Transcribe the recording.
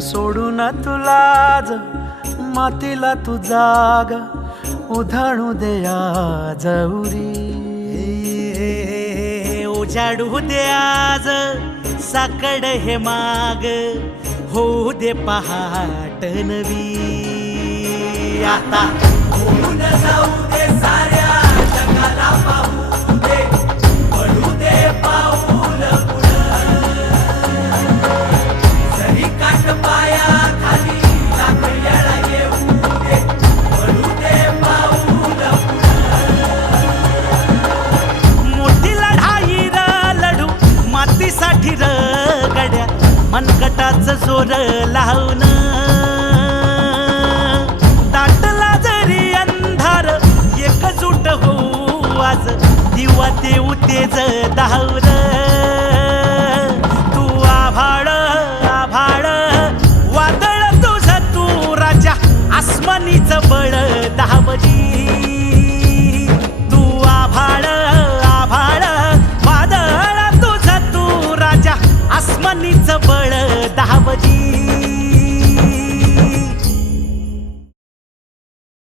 सोडून तुला मातीला तू जाग उधाणू दे आज उरी. उजाडू दे आज साकड हे माग होऊ दे पहाट नवी. आता होऊन जाऊ दे साऱ्या जगाला पाहू दे पडू दे पाऊल पुढं. जरी काट पाया खाली लाख येळा येऊ दे पडू दे पाऊल पुढं. मोठी लढाई र लढू मातीसाठी र गड्या मनगटाचं जोर लावून. दाटला जरी अंधार एकजूट होऊ आज दिवा देऊ तेज धावर. तू आभाळ आभाळ वादळ तुझ तू राजा आसमानीच बळ